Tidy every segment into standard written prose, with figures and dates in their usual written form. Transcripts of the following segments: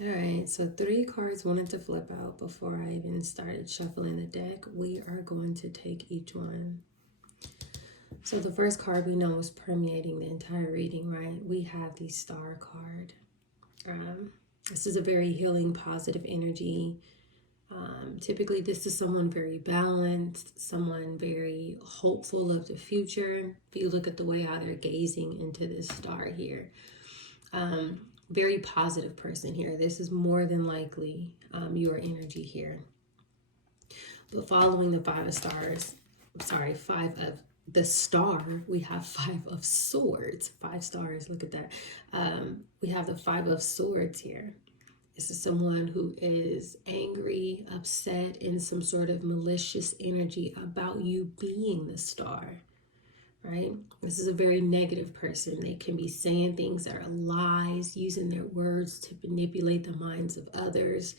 All right, so 3 cards wanted to flip out before I even started shuffling the deck. We are going to take each one. So the first card we know is permeating the entire reading, right? We have the Star card. This is a very healing, positive energy. Typically, this is someone very balanced, someone very hopeful of the future. If you look at the way how they're gazing into this star here, very positive person here. This is more than likely your energy here. But following the 5 of the star, we have 5 of swords. 5 stars, look at that. We have the 5 of swords here. This is someone who is angry, upset, in some sort of malicious energy about you being the star, right? This is a very negative person. They can be saying things that are lies, using their words to manipulate the minds of others,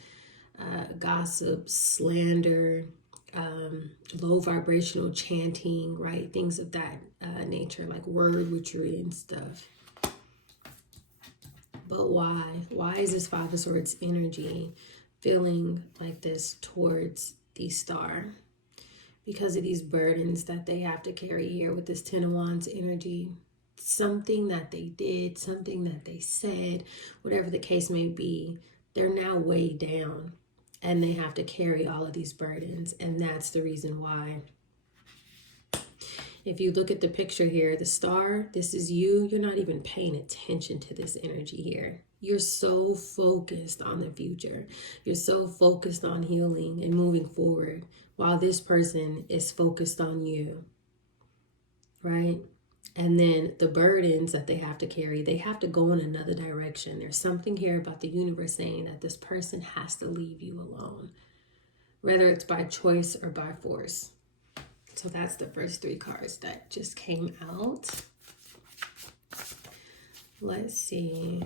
gossip, slander, low vibrational chanting, right? Things of that nature, like word witchery and stuff. But why? Why is this 5 of Swords energy feeling like this towards the star? Because of these burdens that they have to carry here with this 10 of Wands energy. Something that they did, something that they said, whatever the case may be, they're now weighed down and they have to carry all of these burdens. And that's the reason why. If you look at the picture here, the star, this is you. You're not even paying attention to this energy here. You're so focused on the future. You're so focused on healing and moving forward while this person is focused on you, right? And then the burdens that they have to carry, they have to go in another direction. There's something here about the universe saying that this person has to leave you alone, whether it's by choice or by force. So that's the first 3 cards that just came out. Let's see.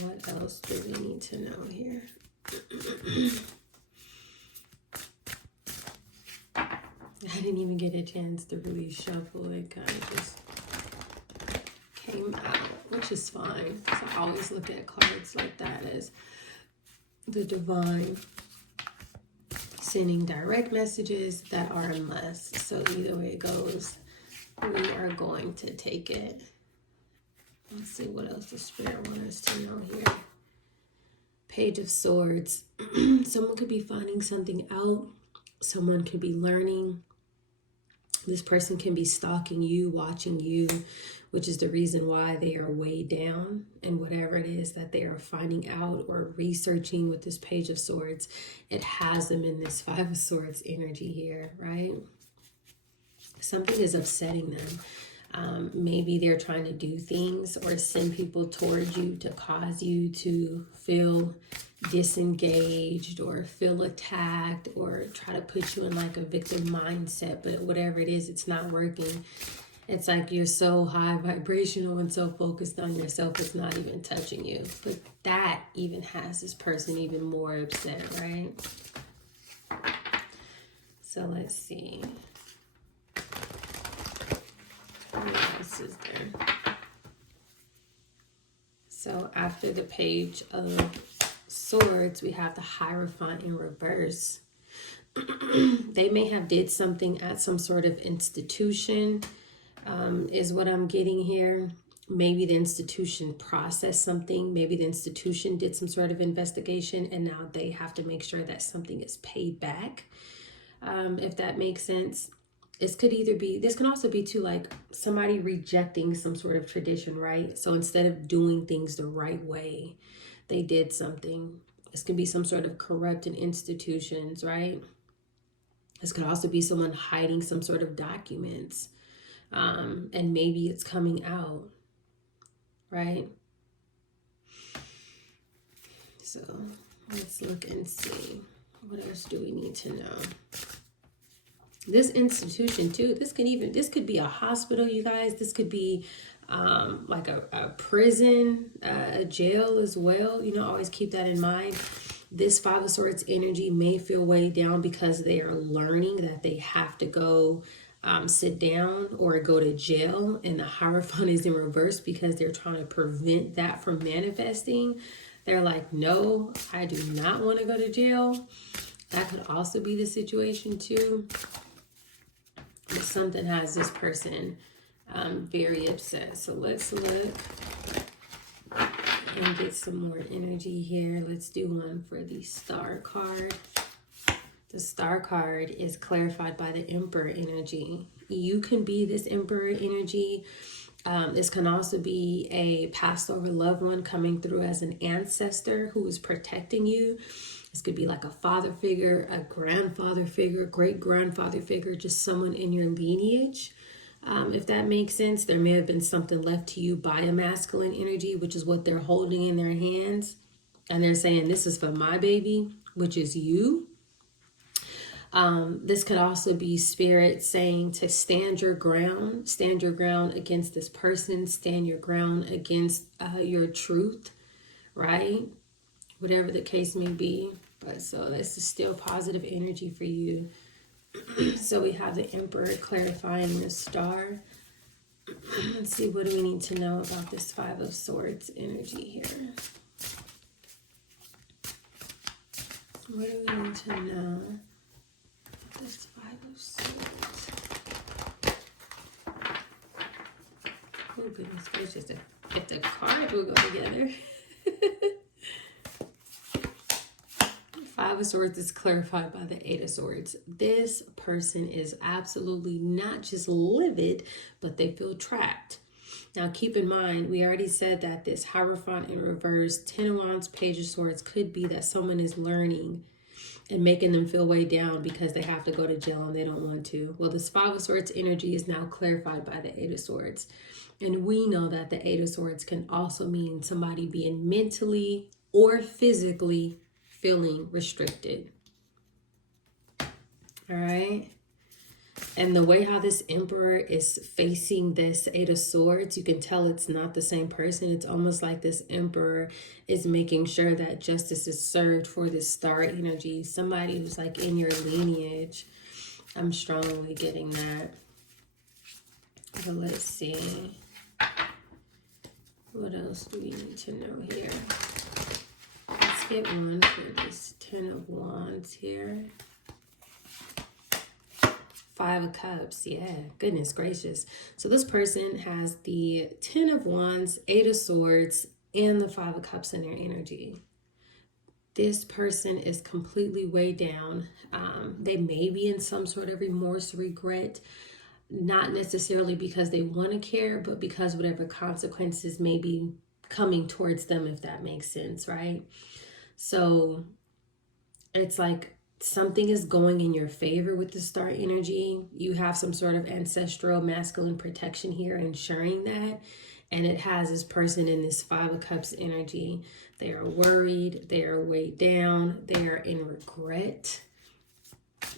What else do we need to know here? I didn't even get a chance to really shuffle. It kind of just came out, which is fine. So I always look at cards like that as the divine sending direct messages that are a must. So either way it goes, we are going to take it. Let's see what else the Spirit wants us to know here. Page of Swords. Someone could be finding something out. Someone could be learning. This person can be stalking you, watching you, which is the reason why they are weighed down. And whatever it is that they are finding out or researching with this Page of Swords, it has them in this 5 of Swords energy here, right? Something is upsetting them. Maybe they're trying to do things or send people towards you to cause you to feel disengaged or feel attacked or try to put you in like a victim mindset. But whatever it is, it's not working. It's like you're so high vibrational and so focused on yourself, it's not even touching you. But that even has this person even more upset, right? So let's see. What else is there? So after the Page of Swords, we have the Hierophant in reverse. They may have did something at some sort of institution, is what I'm getting here. Maybe the institution processed something. Maybe the institution did some sort of investigation and now they have to make sure that something is paid back, if that makes sense. This could either be, this can also be too, like somebody rejecting some sort of tradition, right? So instead of doing things the right way, they did something. This could be some sort of corrupt in institutions, right? This could also be someone hiding some sort of documents, and maybe it's coming out, right? So let's look and see. What else do we need to know? This institution too, this could be a hospital, you guys. This could be like a prison, a jail as well. You know, always keep that in mind. This 5 of Swords energy may feel weighed down because they are learning that they have to go sit down or go to jail. And the Hierophant is in reverse because they're trying to prevent that from manifesting. They're like, no, I do not want to go to jail. That could also be the situation too. Something has this person very upset. So let's look and get some more energy here. Let's do one for the Star card. The Star card is clarified by the Emperor energy. You can be this Emperor energy. This can also be a passed over loved one coming through as an ancestor who is protecting you. This could be like a father figure, a grandfather figure, great grandfather figure, just someone in your lineage. If that makes sense, there may have been something left to you by a masculine energy, which is what they're holding in their hands. And they're saying, this is for my baby, which is you. This could also be spirit saying to stand your ground against this person, stand your ground against your truth, right? Whatever the case may be. But so this is still positive energy for you. So we have the Emperor clarifying the Star. Let's see, what do we need to know about this Five of Swords energy here? What do we need to know? This Five of Swords. Oh, goodness gracious. If the cards will go together. Five of Swords is clarified by the Eight of Swords. This person is absolutely not just livid, but they feel trapped. Now, keep in mind, we already said that this Hierophant in reverse, Ten of Wands, Page of Swords could be that someone is learning and making them feel way down because they have to go to jail and they don't want to. Well, this Five of Swords energy is now clarified by the Eight of Swords. And we know that the Eight of Swords can also mean somebody being mentally or physically feeling restricted. All right. And the way how this Emperor is facing this Eight of Swords, you can tell it's not the same person. It's almost like this Emperor is making sure that justice is served for this Star energy. Somebody who's like in your lineage. I'm strongly getting that. So let's see. What else do we need to know here? Let's get one for this Ten of Wands here. Five of Cups, yeah, goodness gracious. So this person has the Ten of Wands, Eight of Swords, and the Five of Cups in their energy. This person is completely weighed down. They may be in some sort of remorse, regret, not necessarily because they want to care, but because whatever consequences may be coming towards them, if that makes sense, right? So it's like something is going in your favor with the Star energy. You have some sort of ancestral masculine protection here ensuring that. And it has this person in this Five of Cups energy. They are worried. They are weighed down. They are in regret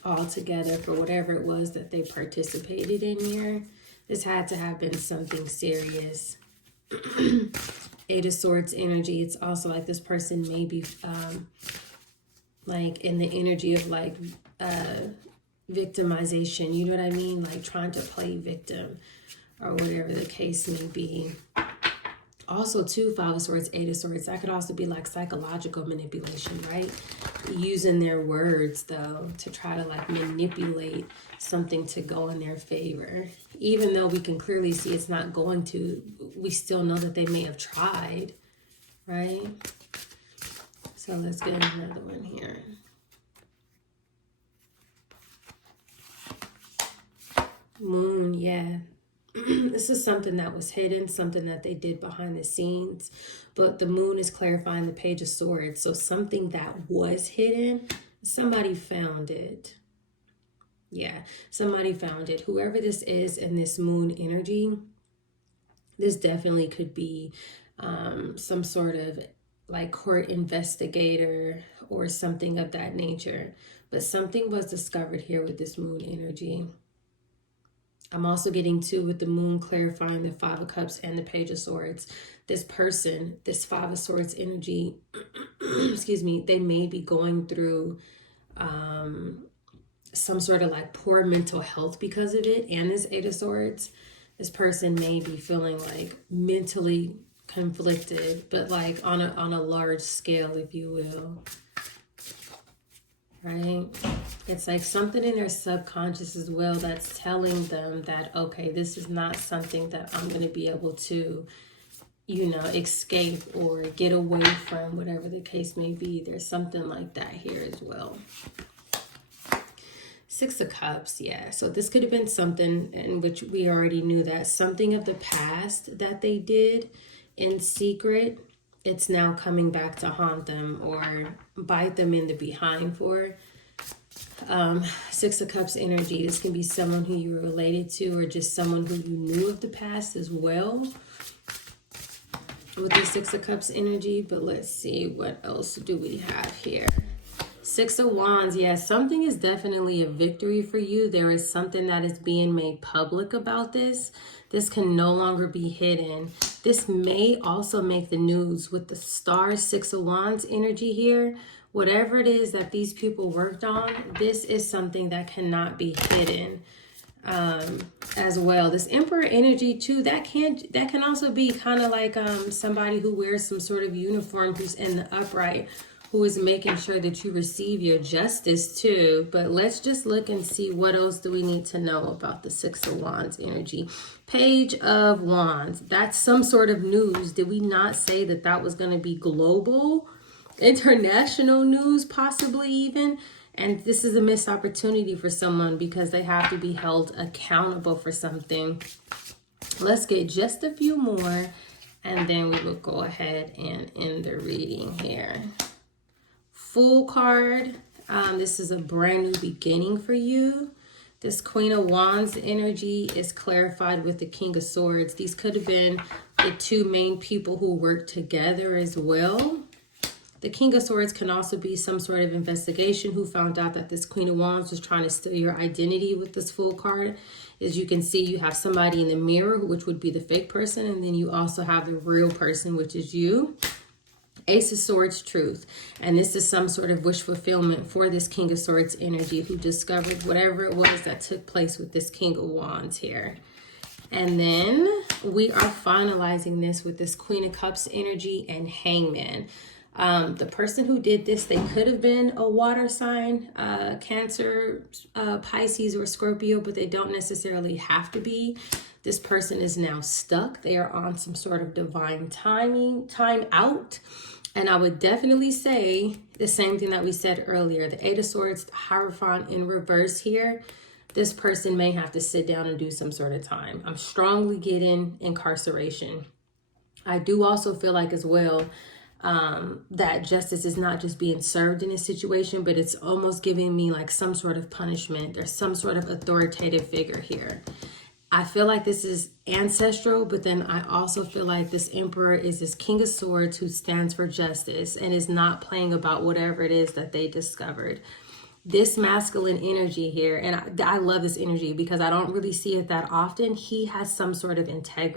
altogether for whatever it was that they participated in here. This had to have been something serious. Eight of Swords energy. It's also like this person may be like in the energy of like victimization, you know what I mean? Like trying to play victim or whatever the case may be. Also too, Five of Swords, Eight of Swords, that could also be like psychological manipulation, right? Using their words though to try to like manipulate something to go in their favor. Even though we can clearly see it's not going to, we still know that they may have tried, right? So let's get another one here. Moon, yeah. This is something that was hidden, something that they did behind the scenes. But the Moon is clarifying the Page of Swords. So something that was hidden, somebody found it. Yeah, somebody found it. Whoever this is in this Moon energy, this definitely could be some sort of like court investigator or something of that nature. But something was discovered here with this Moon energy. I'm also getting to with the Moon clarifying the Five of Cups and the Page of Swords. This person, this Five of Swords energy, excuse me, they may be going through some sort of like poor mental health because of it. And this Eight of Swords, this person may be feeling like mentally conflicted, but like on a large scale, if you will. Right? It's like something in their subconscious as well that's telling them that, okay, this is not something that I'm going to be able to, you know, escape or get away from, whatever the case may be. There's something like that here as well. Six of Cups, yeah. So this could have been something in which we already knew that something of the past that they did in secret, it's now coming back to haunt them or bite them in the behind for. Six of Cups energy. This can be someone who you were related to or just someone who you knew of the past as well with the Six of Cups energy. But let's see, what else do we have here? Six of Wands. Yeah, something is definitely a victory for you. There is something that is being made public about this. This can no longer be hidden. This may also make the news with the Star, Six of Wands energy here. Whatever it is that these people worked on, this is something that cannot be hidden as well. This Emperor energy too, that can also be kind of like somebody who wears some sort of uniform who's in the upright, who is making sure that you receive your justice too. But let's just look and see what else do we need to know about the Six of Wands energy. Page of Wands. That's some sort of news. Did we not say that that was going to be global, international news, possibly even? And this is a missed opportunity for someone because they have to be held accountable for something. Let's get just a few more and then we will go ahead and end the reading here. Fool card. This is a brand new beginning for you. This Queen of Wands energy is clarified with the King of Swords. These could have been the two main people who worked together as well. The King of Swords can also be some sort of investigation who found out that this Queen of Wands was trying to steal your identity with this Fool card. As you can see, you have somebody in the mirror, which would be the fake person, and then you also have the real person, which is you. Ace of Swords, Truth. And this is some sort of wish fulfillment for this King of Swords energy who discovered whatever it was that took place with this King of Wands here. And then we are finalizing this with this Queen of Cups energy and Hangman. The person who did this, they could have been a water sign, Cancer, Pisces, or Scorpio, but they don't necessarily have to be. This person is now stuck. They are on some sort of divine time out. And I would definitely say the same thing that we said earlier. The Eight of Swords, the Hierophant in reverse here. This person may have to sit down and do some sort of time. I'm strongly getting incarceration. I do also feel like as well that justice is not just being served in this situation, but it's almost giving me like some sort of punishment. There's some sort of authoritative figure here. I feel like this is ancestral, but then I also feel like this Emperor is this King of Swords who stands for justice and is not playing about whatever it is that they discovered. This masculine energy here, and I love this energy because I don't really see it that often. He has some sort of integrity.